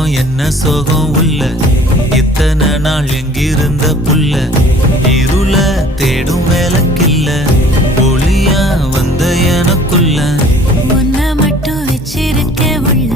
சோகம் என்ன சோகம் உள்ள இத்தனை நாள் எங்கிருந்த புல்ல இருள தேடும் வேலைக்கில்ல ஒளியா வந்த எனக்குள்ள உன்னை மட்டும் வச்சிருக்க உள்ள